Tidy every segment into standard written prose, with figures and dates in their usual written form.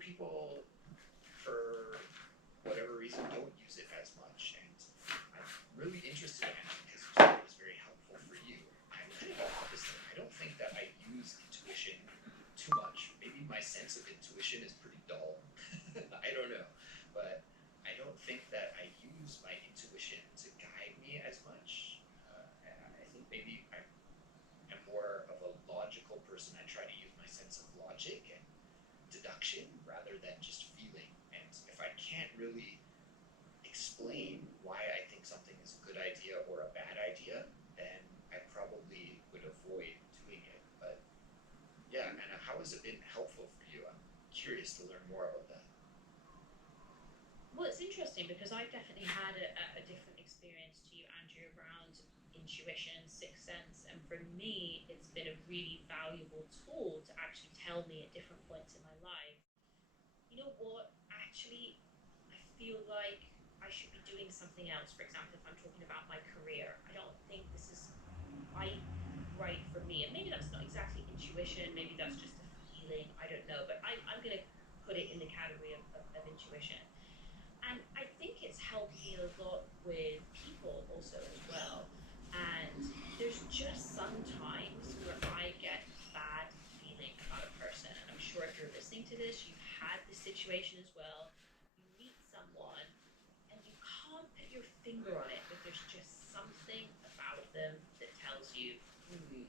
people, for whatever reason, don't use it as much. And I'm really interested in it because you said it was very helpful for you. I'm kind of the opposite. I don't think that I use intuition too much. Maybe my sense of intuition is pretty dull. I don't know. But I don't think that I use my intuition to guide me as much. I think maybe I'm more of a logical person. I try to use my sense of logic and deduction rather than just feeling. And if I can't really explain why I think something is a good idea or a bad idea, then I probably would avoid doing it. But yeah, Anna, how has it been helpful for you? I'm curious to learn more about that. Well, it's interesting because I've definitely had a different experience to you, Andrew, around intuition, sixth sense, and for me, it's been a really valuable tool to actually tell me at different points in my life, you know what, actually, I feel like I should be doing something else. For example, if I'm talking about my career, I don't think this is quite right for me. And maybe that's not exactly intuition, maybe that's just a feeling, I don't know, but I'm going to put it in the category of intuition. And I think it's helped me a lot with people also as well. And there's just some times where I get bad feeling about a person. And I'm sure if you're listening to this, you've had this situation as well. You meet someone and you can't put your finger on it, but there's just something about them that tells you, hmm,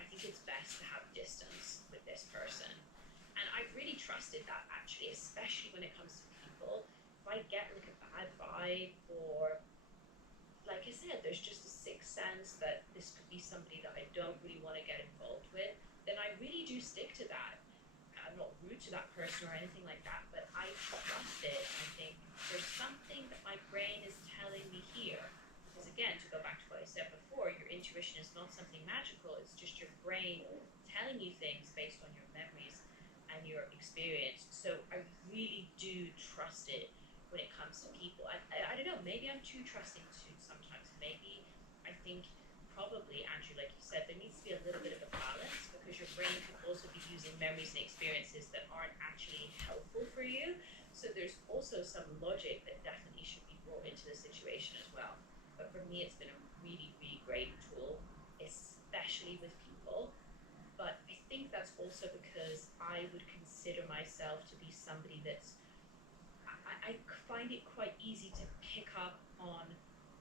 I think it's best to have distance with this person. And I've really trusted that actually, especially when it comes to people. If I get like a bad vibe, or like I said, there's just a sixth sense that this could be somebody that I don't really want to get involved with, then I really do stick to that. I'm not rude to that person or anything like that, but I trust it. I think there's something that my brain is telling me here. Because again, to go back to what I said before, your intuition is not something magical, it's just your brain telling you things based on your memories and your experience. So I really do trust it when it comes to people. I don't know, maybe I'm too trusting too sometimes. Maybe I think probably, Andrew, like you said, there needs to be a little bit of a balance because your brain could also be using memories and experiences that aren't actually helpful for you. So there's also some logic that definitely should be brought into the situation as well. But for me, it's been a really, really great tool, especially with people. But I think that's also because I would consider myself to be somebody that's I find it quite easy to pick up on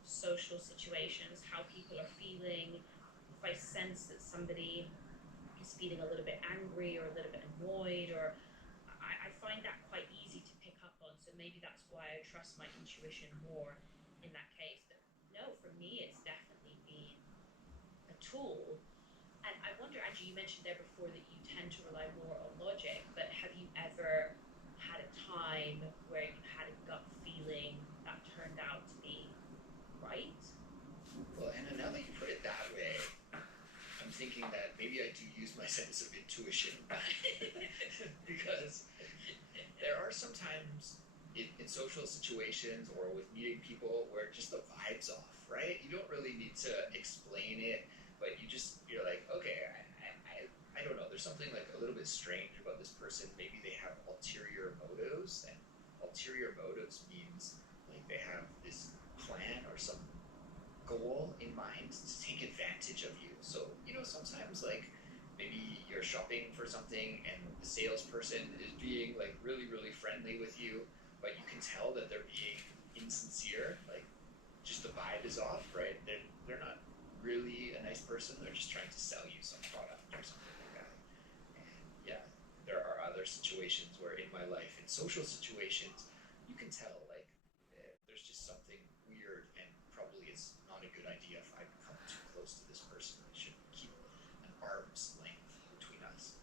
social situations, how people are feeling. If I sense that somebody is feeling a little bit angry or a little bit annoyed, or I find that quite easy to pick up on. So maybe that's why I trust my intuition more in that case. But no, for me, it's definitely been a tool. And I wonder, Angie, you mentioned there before that you tend to rely more on logic, but have you ever had a time where you had a gut feeling that turned out to be right? Well, Anna, now that you put it that way, I'm thinking that maybe I do use my sense of intuition because there are sometimes in social situations or with meeting people where just the vibe's off, right? You don't really need to explain it, but you're like, okay, I don't know. There's something like a little bit strange about this person. Maybe they have ulterior motives, and ulterior motives means like they have this plan or some goal in mind to take advantage of you. So, sometimes like maybe you're shopping for something and the salesperson is being like really, really friendly with you, but you can tell that they're being insincere. Like just the vibe is off, right? They're not really a nice person. They're just trying to sell you some product or something like that. And yeah, there are other situations where in my life, in social situations, you can tell like there's just something weird, and probably it's not a good idea if I become too close to this person. I should keep an arm's length between us.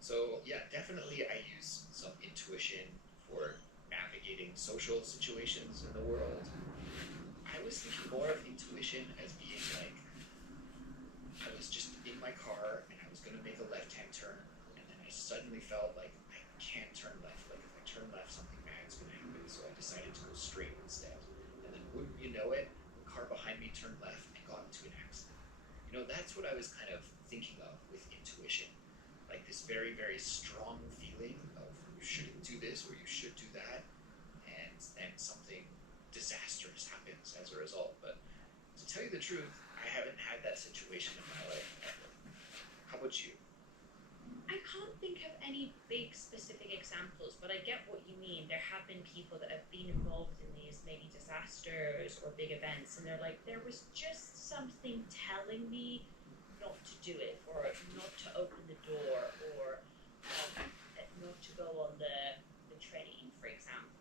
So yeah, definitely I use some intuition for navigating social situations in the world. I was thinking more of intuition as being like I was just in my car and I was gonna make a left-hand turn, and then I suddenly felt like I can't turn left. Like if I turn left, something bad's gonna happen. So I decided to go straight instead. And then wouldn't you know it, the car behind me turned left and got into an accident. That's what I was kind of thinking of with intuition. Like this very, very strong feeling of you shouldn't do do this or you should do that, and then something disastrous happens as a result. But to tell you the truth, I haven't had that situation in my life ever. How about you? I can't think of any big specific examples, but I get what you mean. There have been people that have been involved in these maybe disasters or big events, and they're like, there was just something telling me not to do it, or not to open the door, or not to go on the train, for example.